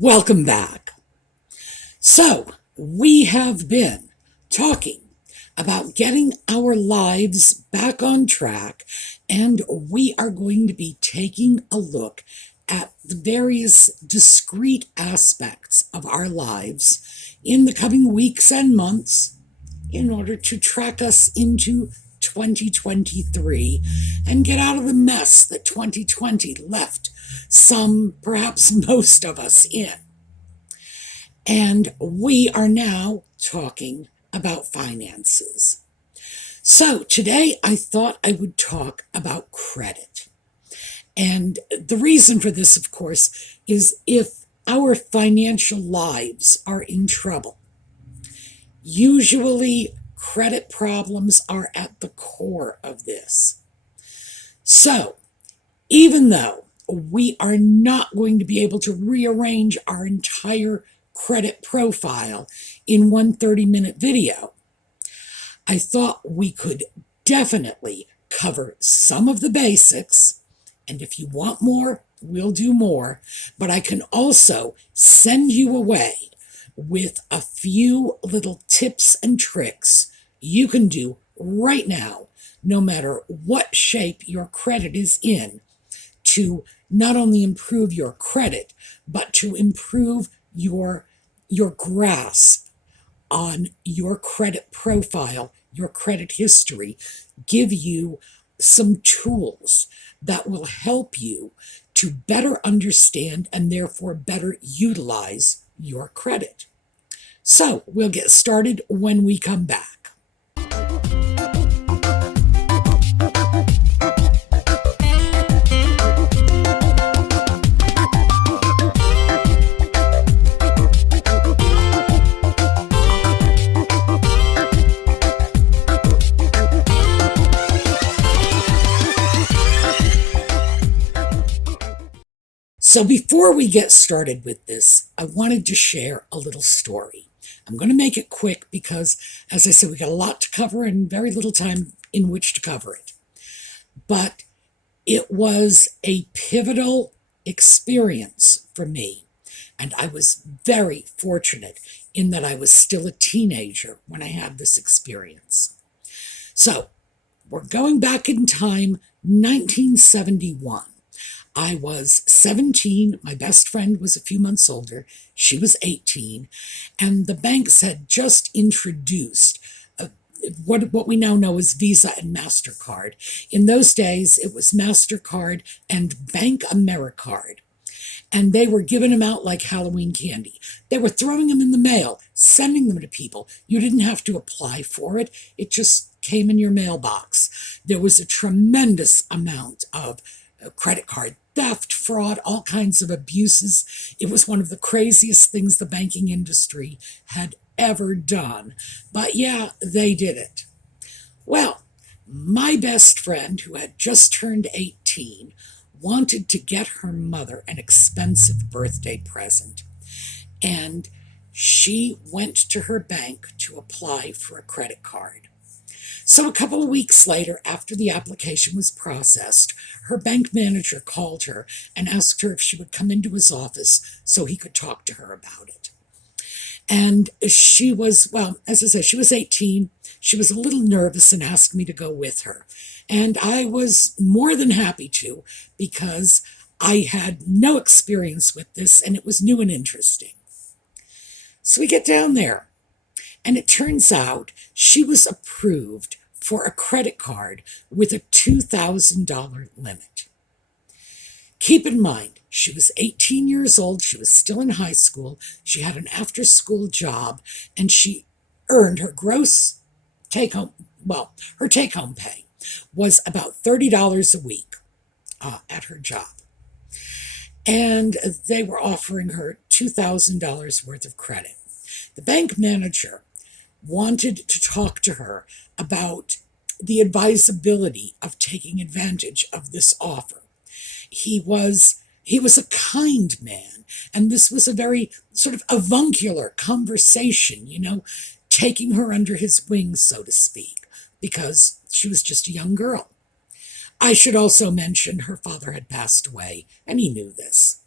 Welcome back. So, we have been talking about getting our lives back on track, and we are going to be taking a look at the various discrete aspects of our lives in the coming weeks and months in order to track us into 2023 and get out of the mess that 2020 left some, perhaps most of us in. And we are now talking about finances. So today I thought I would talk about credit. And the reason for this, of course, is if our financial lives are in trouble. Usually, credit problems are at the core of this. So, even though we are not going to be able to rearrange our entire credit profile in one 30-minute video, I thought we could definitely cover some of the basics, and if you want more, we'll do more, but I can also send you away with a few little tips and tricks you can do right now, no matter what shape your credit is in, to not only improve your credit, but to improve your grasp on your credit profile, your credit history, give you some tools that will help you to better understand and therefore better utilize your credit. So we'll get started when we come back. So before we get started with this, I wanted to share a little story. I'm going to make it quick because, as I said, we got a lot to cover and very little time in which to cover it. But it was a pivotal experience for me, and I was very fortunate in that I was still a teenager when I had this experience. So, we're going back in time, 1971. I was 17, my best friend was a few months older, she was 18, and the banks had just introduced what we now know as Visa and MasterCard. In those days, it was MasterCard and Bank AmeriCard, and they were giving them out like Halloween candy. They were throwing them in the mail, sending them to people. You didn't have to apply for it. It just came in your mailbox. There was a tremendous amount of credit card theft, fraud, all kinds of abuses. It was one of the craziest things the banking industry had ever done. But yeah, they did it. Well, my best friend, who had just turned 18, wanted to get her mother an expensive birthday present. And she went to her bank to apply for a credit card. So a couple of weeks later, after the application was processed, her bank manager called her and asked her if she would come into his office so he could talk to her about it. And she was, well, as I said, she was 18. She was a little nervous and asked me to go with her. And I was more than happy to, because I had no experience with this and it was new and interesting. So we get down there. And it turns out she was approved for a credit card with a $2,000 limit. Keep in mind, she was 18 years old, she was still in high school, she had an after-school job, and she earned her gross take-home, well, her take-home pay was about $30 a week at her job. And they were offering her $2,000 worth of credit. The bank manager wanted to talk to her about the advisability of taking advantage of this offer. He was a kind man, and this was a very sort of avuncular conversation, taking her under his wings, so to speak, because she was just a young girl. I should also mention her father had passed away, and he knew this.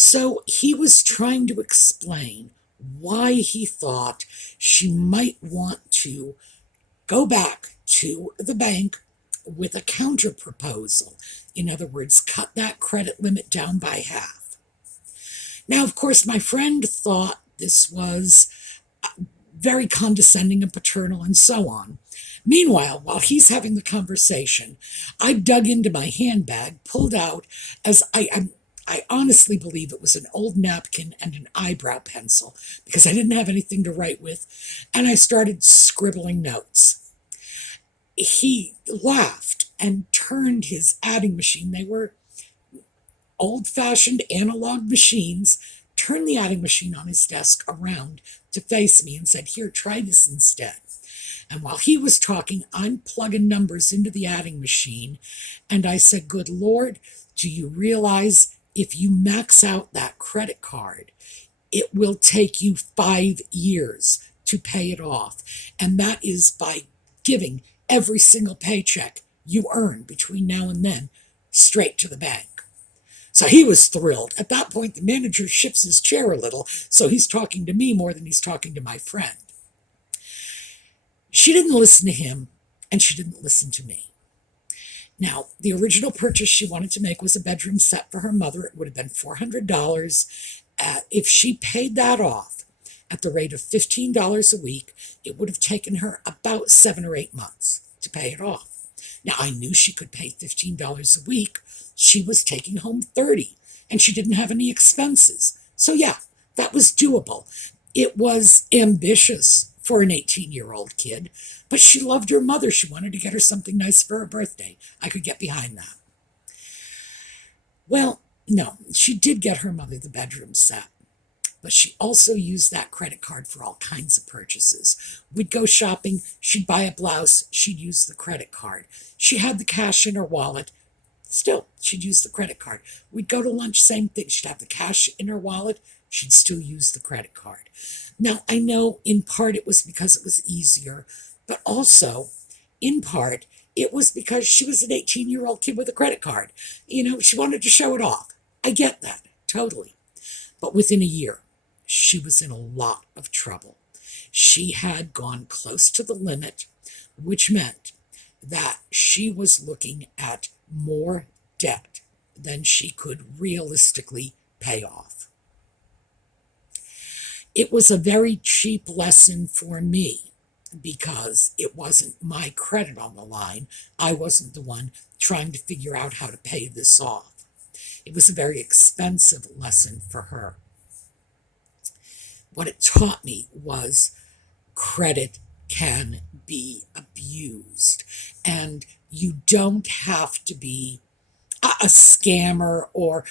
So he was trying to explain why he thought she might want to go back to the bank with a counter proposal. In other words, cut that credit limit down by half. Now, of course, my friend thought this was very condescending and paternal and so on. Meanwhile, while he's having the conversation, I dug into my handbag, pulled out, as I honestly believe it was an old napkin and an eyebrow pencil, because I didn't have anything to write with, and I started scribbling notes. He laughed and turned his adding machine. They were old-fashioned analog machines, turned the adding machine on his desk around to face me and said, "Here, try this instead." And while he was talking, I'm plugging numbers into the adding machine, and I said, "Good Lord, do you realize if you max out that credit card, it will take you 5 years to pay it off? And that is by giving every single paycheck you earn between now and then straight to the bank." So he was thrilled. At that point, the manager shifts his chair a little, so he's talking to me more than he's talking to my friend. She didn't listen to him, and she didn't listen to me. Now, the original purchase she wanted to make was a bedroom set for her mother. It would have been $400. If she paid that off at the rate of $15 a week, it would have taken her about 7 or 8 months to pay it off. Now, I knew she could pay $15 a week. She was taking home 30, and she didn't have any expenses. So yeah, that was doable. It was ambitious for an 18-year-old kid, but she loved her mother. She wanted to get her something nice for her birthday. I could get behind that. Well, no, she did get her mother the bedroom set, but she also used that credit card for all kinds of purchases. We'd go shopping, she'd buy a blouse, she'd use the credit card. She had the cash in her wallet. Still, she'd use the credit card. We'd go to lunch, same thing. She'd have the cash in her wallet. She'd still use the credit card. Now, I know in part it was because it was easier, but also in part it was because she was an 18-year-old kid with a credit card. She wanted to show it off. I get that, totally. But within a year, she was in a lot of trouble. She had gone close to the limit, which meant that she was looking at more debt than she could realistically pay off. It was a very cheap lesson for me because it wasn't my credit on the line. I wasn't the one trying to figure out how to pay this off. It was a very expensive lesson for her. What it taught me was credit can be abused, and you don't have to be a scammer or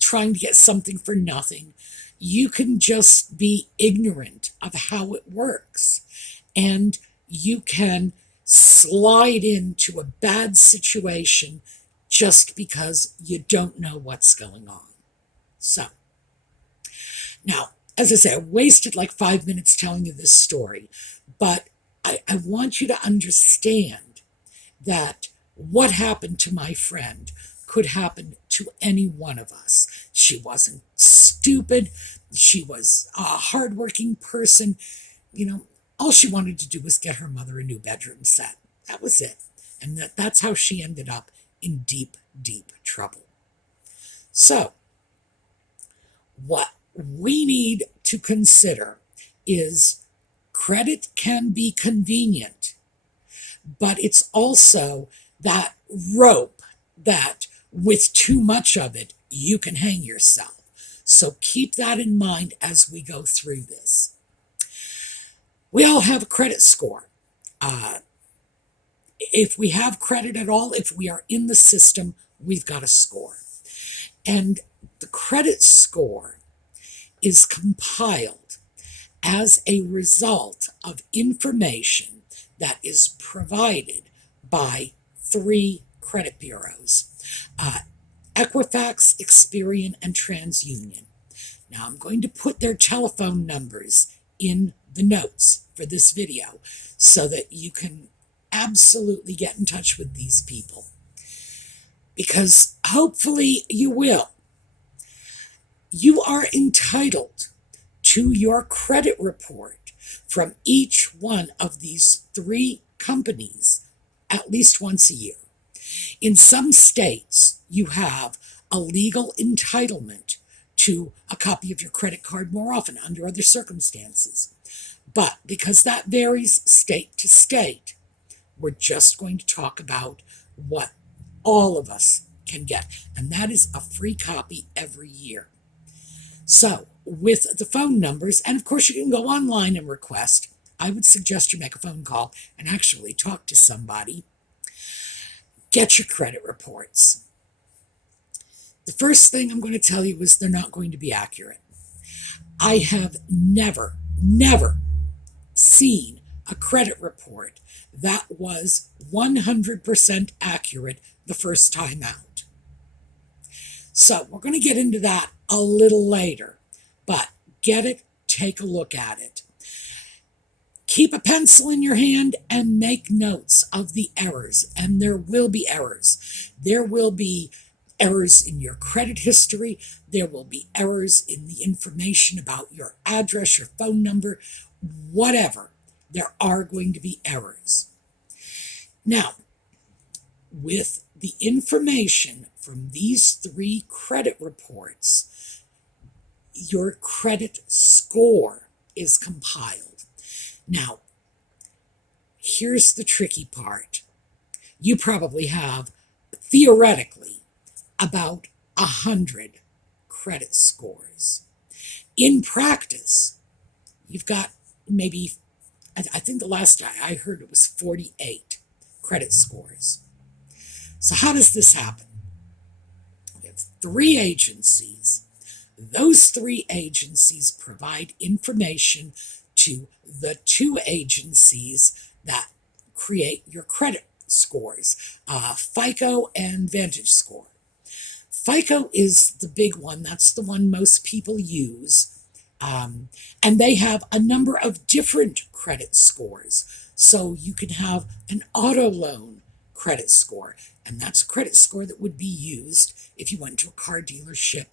trying to get something for nothing. You can just be ignorant of how it works, and you can slide into a bad situation just because you don't know what's going on. So, now, as I say, I wasted like 5 minutes telling you this story, but I want you to understand that what happened to my friend could happen to any one of us. She wasn't stupid. She was a hardworking person. All she wanted to do was get her mother a new bedroom set. That was it. And that's how she ended up in deep, deep trouble. So, what we need to consider is credit can be convenient, but it's also that rope that with too much of it, you can hang yourself. So keep that in mind as we go through this. We all have a credit score. If we have credit at all, if we are in the system, we've got a score. And the credit score is compiled as a result of information that is provided by 3 credit bureaus, Equifax, Experian, and TransUnion. Now I'm going to put their telephone numbers in the notes for this video so that you can absolutely get in touch with these people, because hopefully you will. You are entitled to your credit report from each one of these three companies at least once a year. In some states, you have a legal entitlement to a copy of your credit card more often under other circumstances. But because that varies state to state, we're just going to talk about what all of us can get, and that is a free copy every year. So, with the phone numbers, and of course, you can go online and request. I would suggest you make a phone call and actually talk to somebody. Get your credit reports. The first thing I'm going to tell you is they're not going to be accurate. I have never seen a credit report that was 100% accurate the first time out. So we're going to get into that a little later, but get it, take a look at it. Keep a pencil in your hand and make notes of the errors, and there will be errors. There will be errors in your credit history. There will be errors in the information about your address, your phone number, whatever. There are going to be errors. Now, with the information from these three credit reports, your credit score is compiled. Now, here's the tricky part. You probably have, theoretically, about 100 credit scores. In practice, you've got maybe, I think the last I heard it was 48 credit scores. So how does this happen? We have three agencies. Those three agencies provide information to the two agencies that create your credit scores, FICO and VantageScore. FICO is the big one. That's the one most people use. And they have a number of different credit scores. So you can have an auto loan credit score, and that's a credit score that would be used if you went to a car dealership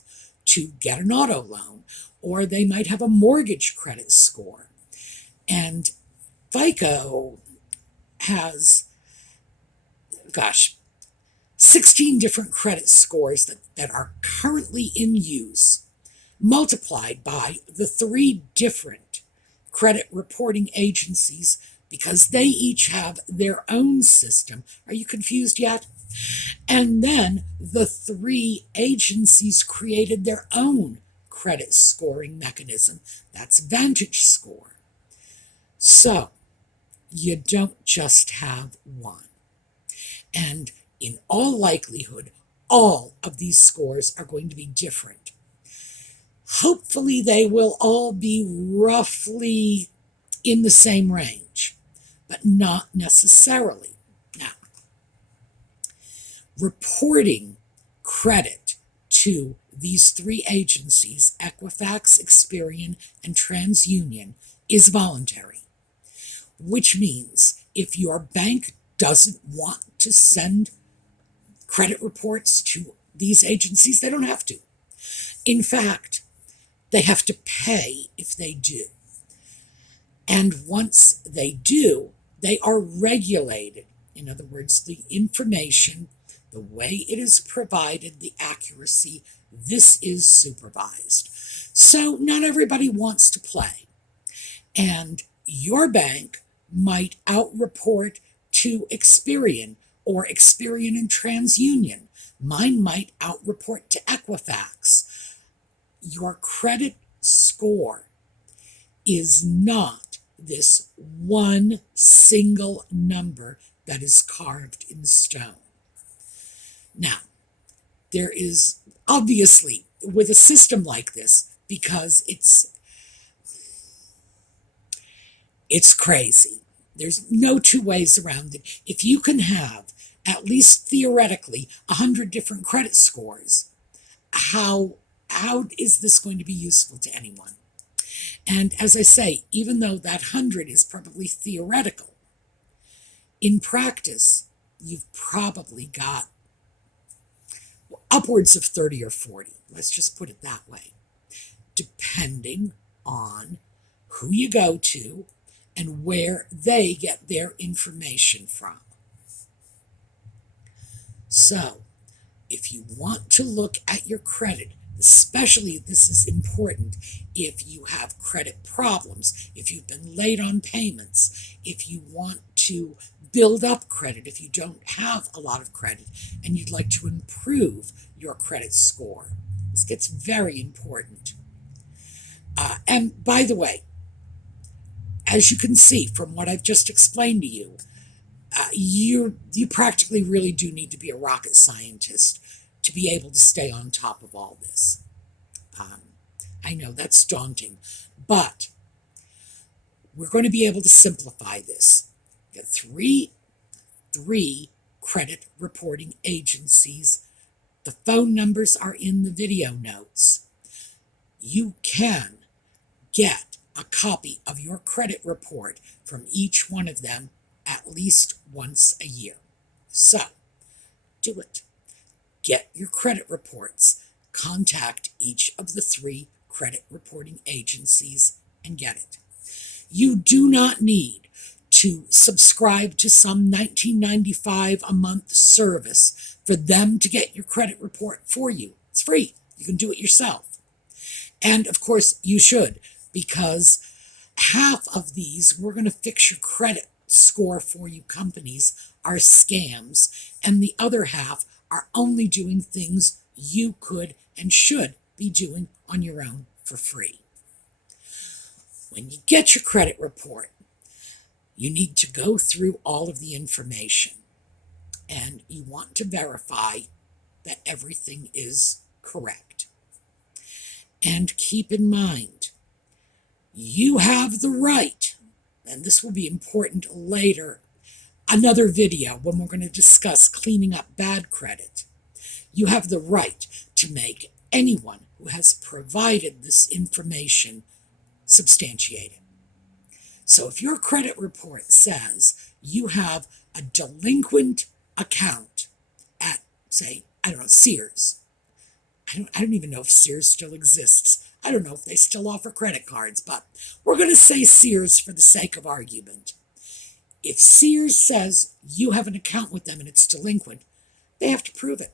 to get an auto loan. Or they might have a mortgage credit score. And FICO has, 16 different credit scores that are currently in use, multiplied by the three different credit reporting agencies, because they each have their own system. Are you confused yet? And then the three agencies created their own credit scoring mechanism. That's VantageScore. So you don't just have one. And in all likelihood, all of these scores are going to be different. Hopefully they will all be roughly in the same range, but not necessarily. Now, reporting credit to these three agencies, Equifax, Experian, and TransUnion, is voluntary, which means if your bank doesn't want to send credit reports to these agencies, they don't have to. In fact, they have to pay if they do. And once they do, they are regulated. In other words, the information, the way it is provided, the accuracy, this is supervised. So not everybody wants to play. And your bank might out-report to Experian or Experian and TransUnion. Mine might out-report to Equifax. Your credit score is not this one single number that is carved in stone. Now, there is obviously, with a system like this, because it's crazy. There's no two ways around it. If you can have, at least theoretically, 100 different credit scores, how is this going to be useful to anyone? And as I say, even though that 100 is probably theoretical, in practice, you've probably got upwards of 30 or 40. Let's just put it that way. depending on who you go to and where they get their information from. So, if you want to look at your credit, especially this is important if you have credit problems, if you've been late on payments, if you want to build up credit, if you don't have a lot of credit and you'd like to improve your credit score. This gets very important. And by the way, as you can see from what I've just explained to you, you practically really do need to be a rocket scientist to be able to stay on top of all this. I know that's daunting, but we're going to be able to simplify this. We've got three credit reporting agencies. The phone numbers are in the video notes. You can get a copy of your credit report from each one of them at least once a year. So, do it. Get your credit reports. Contact each of the 3 credit reporting agencies and get it. You do not need to subscribe to some $19.95 a month service for them to get your credit report for you. It's free. You can do it yourself. And of course, you should, because half of these we're going to fix your credit score for you companies are scams, and the other half are only doing things you could and should be doing on your own for free. When you get your credit report, you need to go through all of the information, and you want to verify that everything is correct. And keep in mind, you have the right, and this will be important later, another video when we're going to discuss cleaning up bad credit. You have the right to make anyone who has provided this information substantiate it. So if your credit report says you have a delinquent account at, say, I don't know, Sears. I don't even know if Sears still exists. I don't know if they still offer credit cards, but we're going to say Sears for the sake of argument. If Sears says you have an account with them and it's delinquent, they have to prove it.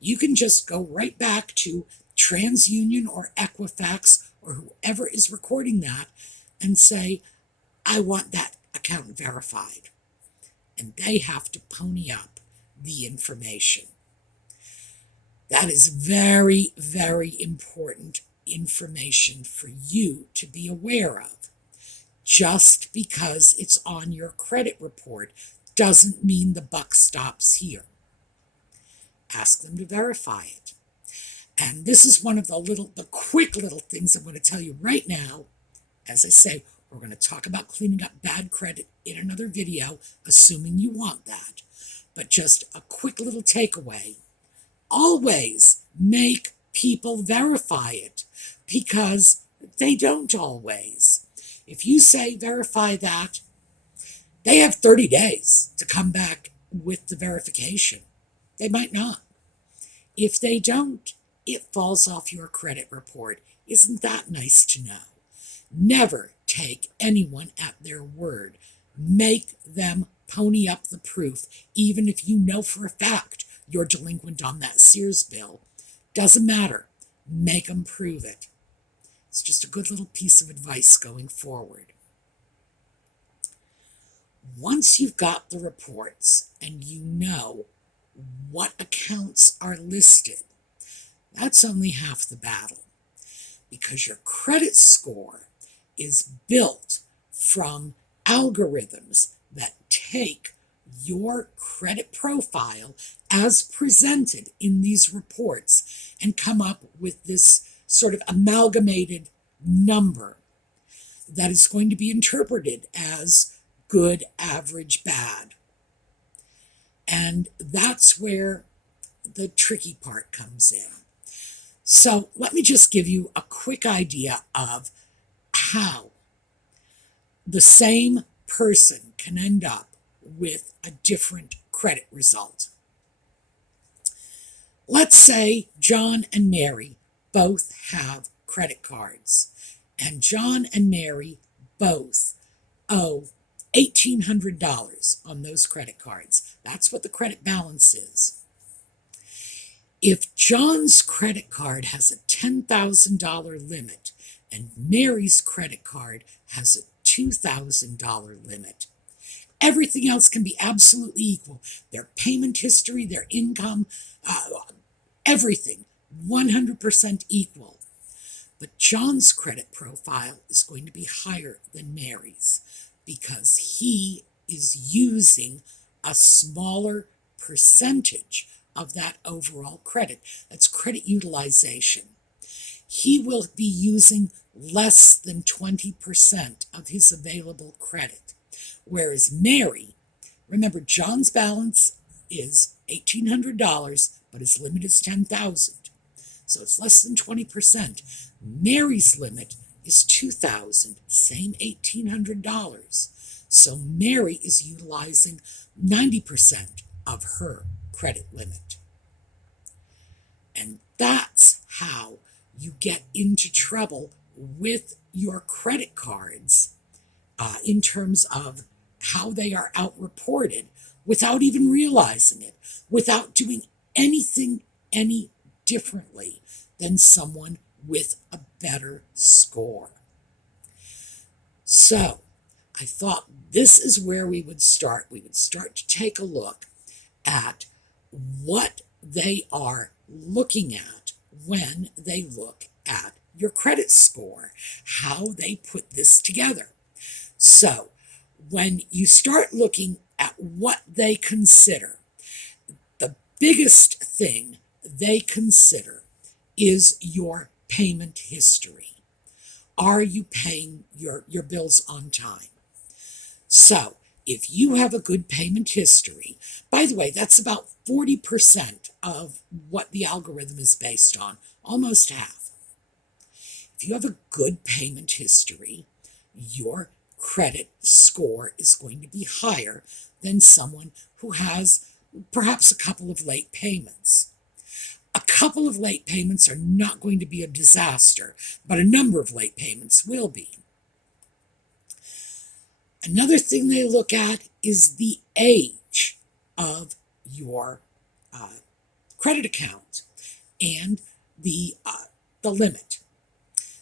You can just go right back to TransUnion or Equifax or whoever is recording that and say, I want that account verified. And they have to pony up the information. That is very, very important information for you to be aware of. Just because it's on your credit report doesn't mean the buck stops here. Ask them to verify it. And this is one of the quick little things I'm going to tell you right now. As I say, we're going to talk about cleaning up bad credit in another video, assuming you want that. But just a quick little takeaway. Always make people verify it, because they don't always. If you say verify that, they have 30 days to come back with the verification. They might not. If they don't, it falls off your credit report. Isn't that nice to know? Never take anyone at their word. Make them pony up the proof, even if you know for a fact you're delinquent on that Sears bill. Doesn't matter. Make them prove it. It's just a good little piece of advice going forward. Once you've got the reports and you know what accounts are listed, that's only half the battle, because your credit score is built from algorithms that take your credit profile as presented in these reports and come up with this sort of amalgamated number that is going to be interpreted as good, average, bad. And that's where the tricky part comes in. So let me just give you a quick idea of how the same person can end up with a different credit result. Let's say John and Mary both have credit cards, and John and Mary both owe $1,800 on those credit cards. That's what the credit balance is. If John's credit card has a $10,000 limit and Mary's credit card has a $2,000 limit, everything else can be absolutely equal. Their payment history, their income, everything, 100% equal. But John's credit profile is going to be higher than Mary's because he is using a smaller percentage of that overall credit. That's credit utilization. He will be using less than 20% of his available credit. Whereas Mary, remember, John's balance is $1,800, but his limit is $10,000. So it's less than 20%. Mary's limit is $2,000, same $1,800. So Mary is utilizing 90% of her credit limit. And that's how you get into trouble with your credit cards in terms of how they are outreported without even realizing it, without doing anything any differently than someone with a better score. So I thought this is where we would start. We would start to take a look at what they are looking at when they look at your credit score, how they put this together. So when you start looking at what they consider, the biggest thing they consider is your payment history. Are you paying your bills on time? So if you have a good payment history, by the way, that's about 40% of what the algorithm is based on, almost half. If you have a good payment history, your credit score is going to be higher than someone who has perhaps a couple of late payments. A couple of late payments are not going to be a disaster, but a number of late payments will be. Another thing they look at is the age of your credit account and the limit.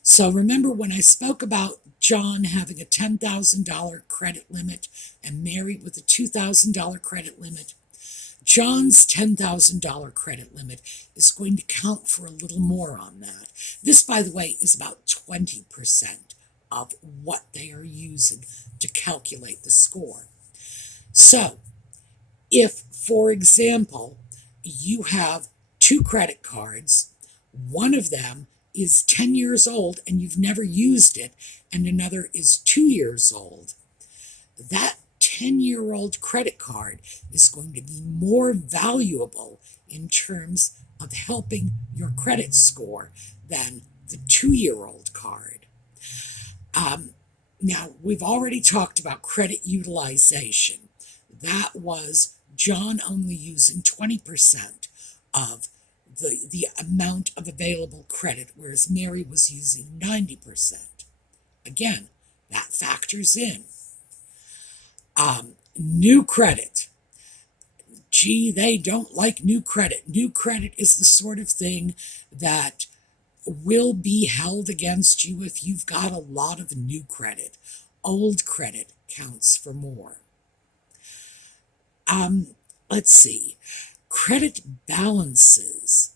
So remember when I spoke about John having a $10,000 credit limit and Mary with a $2,000 credit limit? John's $10,000 credit limit is going to count for a little more on that. This, by the way, is about 20% of what they are using to calculate the score. So, if, for example, you have two credit cards, one of them is 10 years old and you've never used it, and another is 2 years old, that 10-year-old credit card is going to be more valuable in terms of helping your credit score than the 2-year-old card. Now, we've already talked about credit utilization. That was John only using 20% of the amount of available credit, whereas Mary was using 90%. Again, that factors in. New credit. Gee, they don't like new credit. New credit is the sort of thing that will be held against you if you've got a lot of new credit. Old credit counts for more. Let's see. Credit balances.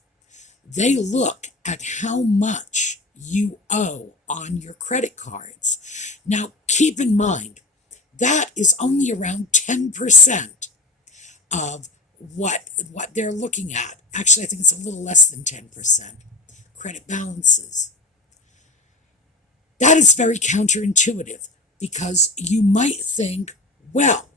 They look at how much you owe on your credit cards. Now, keep in mind, that is only around 10% of what they're looking at. Actually, I think it's a little less than 10%. Credit balances. That is very counterintuitive because you might think, well,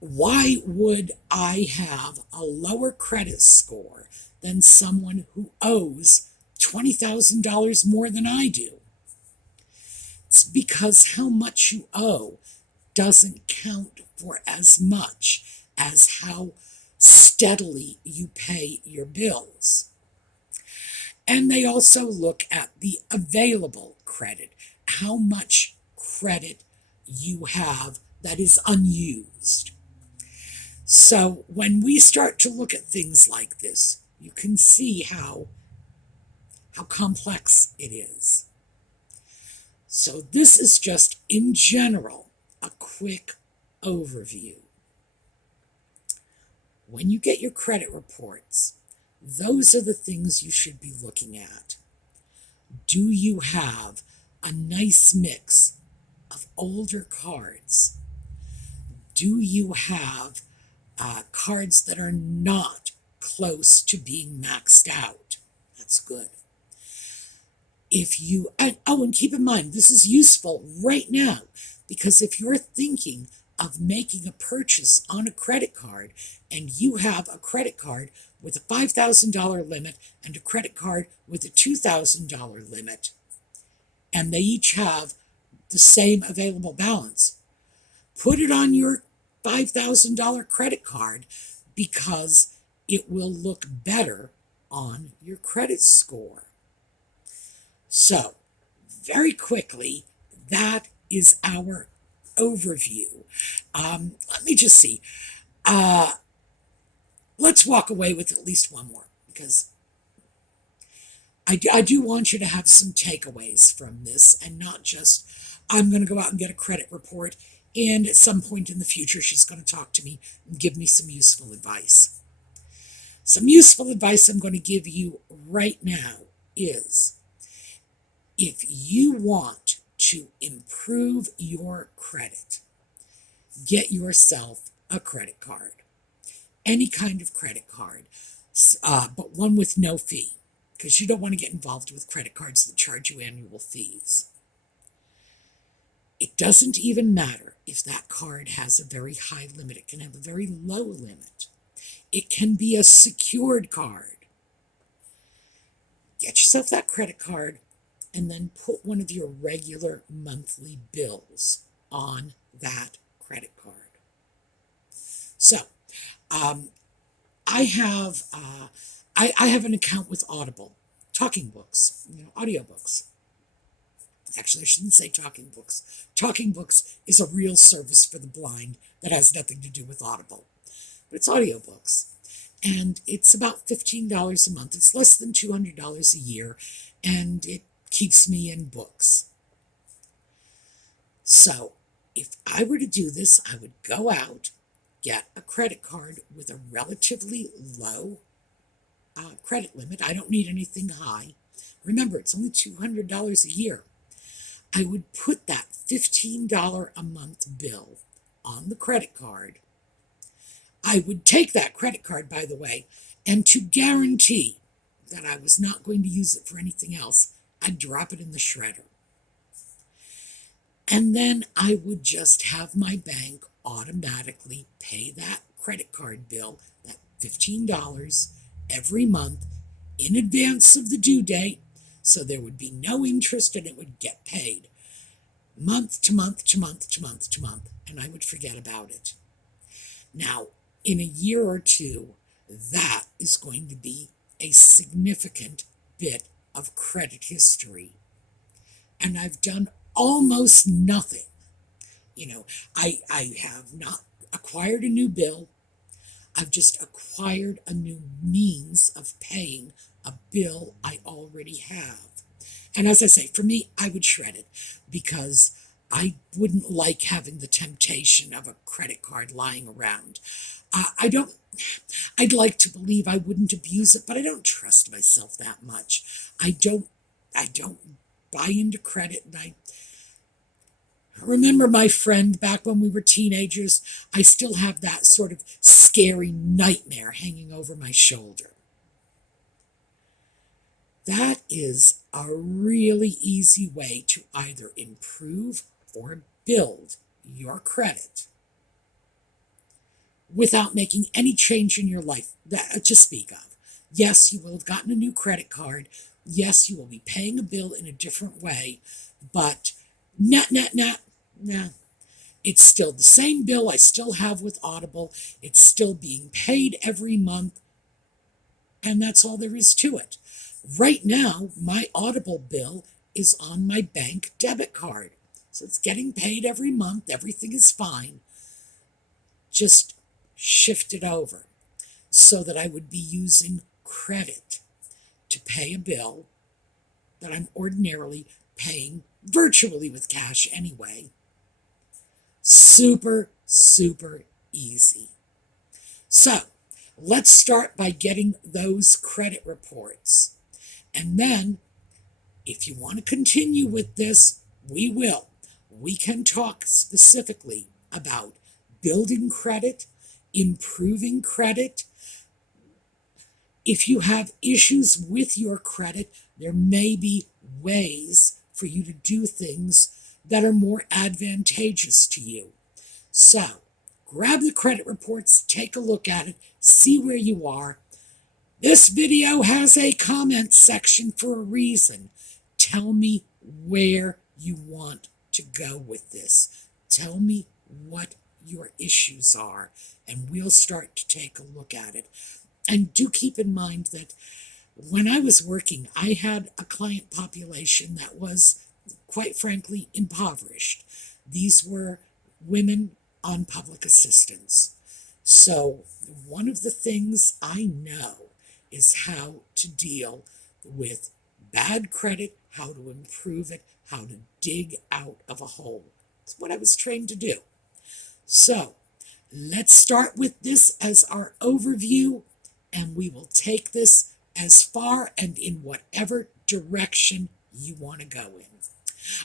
why would I have a lower credit score than someone who owes $20,000 more than I do? It's because how much you owe doesn't count for as much as how steadily you pay your bills. And they also look at the available credit, how much credit you have that is unused. So when we start to look at things like this, you can see how complex it is. So this is just, in general, a quick overview. When you get your credit reports, those are the things you should be looking at. Do you have a nice mix of older cards? Do you have cards that are not close to being maxed out? That's good. If you, and keep in mind, this is useful right now, because if you're thinking of making a purchase on a credit card and you have a credit card with a $5,000 limit and a credit card with a $2,000 limit, and they each have the same available balance, put it on your $5,000 credit card, because it will look better on your credit score. So, very quickly, that is our overview. Let me just see. Let's walk away with at least one more, because I do want you to have some takeaways from this, and not just, I'm going to go out and get a credit report, and at some point in the future, she's going to talk to me and give me some useful advice. Some useful advice I'm going to give you right now is, if you want to improve your credit, get yourself a credit card. Any kind of credit card, but one with no fee, because you don't want to get involved with credit cards that charge you annual fees. It doesn't even matter if that card has a very high limit. It can have a very low limit. It can be a secured card. Get yourself that credit card, and then put one of your regular monthly bills on that credit card. So, I have an account with Audible, talking books, audiobooks. Actually, I shouldn't say talking books. Talking books is a real service for the blind that has nothing to do with Audible. But it's audiobooks. And it's about $15 a month. It's less than $200 a year. And it keeps me in books. So, if I were to do this, I would go out, get a credit card with a relatively low credit limit. I don't need anything high. Remember, it's only $200 a year. I would put that $15 a month bill on the credit card. I would take that credit card, by the way, and to guarantee that I was not going to use it for anything else, I'd drop it in the shredder. And then I would just have my bank automatically pay that credit card bill, that $15 every month, in advance of the due date, so there would be no interest and it would get paid month to month to month to month to month, and I would forget about it. Now, in a year or two, that is going to be a significant bit of credit history. And I've done almost nothing. I have not acquired a new bill. I've just acquired a new means of paying a bill I already have. And as I say, for me, I would shred it, because I wouldn't like having the temptation of a credit card lying around. I'd like to believe I wouldn't abuse it, but I don't trust myself that much. I don't buy into credit, and I remember my friend back when we were teenagers. I still have that sort of scary nightmare hanging over my shoulder. That is a really easy way to either improve or build your credit without making any change in your life to speak of. Yes, you will have gotten a new credit card. Yes, you will be paying a bill in a different way, but nah. It's still the same bill I still have with Audible. It's still being paid every month, and that's all there is to it. Right now, my Audible bill is on my bank debit card. So it's getting paid every month. Everything is fine. Just shift it over so that I would be using credit to pay a bill that I'm ordinarily paying virtually with cash anyway. Super, super easy. So let's start by getting those credit reports. And then, if you want to continue with this, we will. We can talk specifically about building credit, improving credit. If you have issues with your credit, there may be ways for you to do things that are more advantageous to you. So, grab the credit reports, take a look at it, see where you are. This video has a comment section for a reason. Tell me where you want to go with this. Tell me what your issues are, and we'll start to take a look at it. And do keep in mind that when I was working, I had a client population that was, quite frankly, impoverished. These were women on public assistance. So one of the things I know is how to deal with bad credit, how to improve it, how to dig out of a hole. It's what I was trained to do. So let's start with this as our overview, and we will take this as far and in whatever direction you want to go in.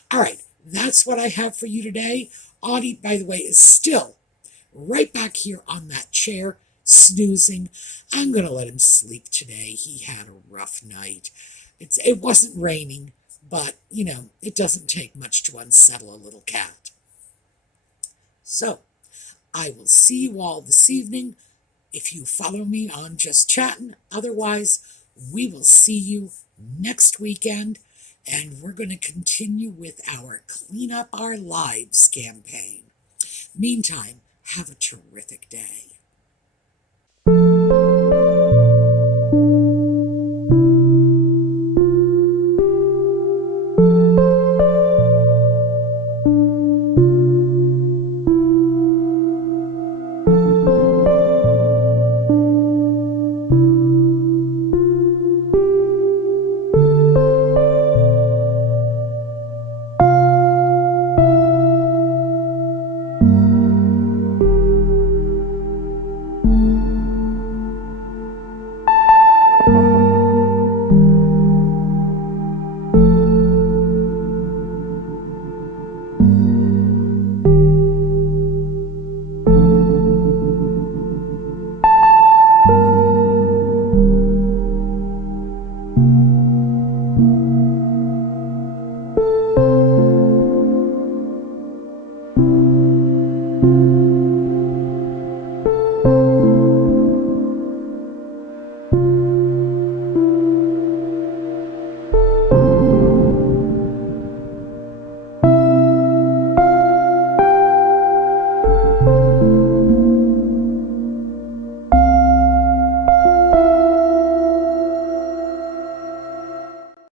All right, that's what I have for you today. Audie, by the way, is still right back here on that chair, snoozing. I'm going to let him sleep today. He had a rough night. It wasn't raining, but, it doesn't take much to unsettle a little cat. So, I will see you all this evening if you follow me on Just Chatting. Otherwise, we will see you next weekend, and we're going to continue with our Clean Up Our Lives campaign. Meantime, have a terrific day.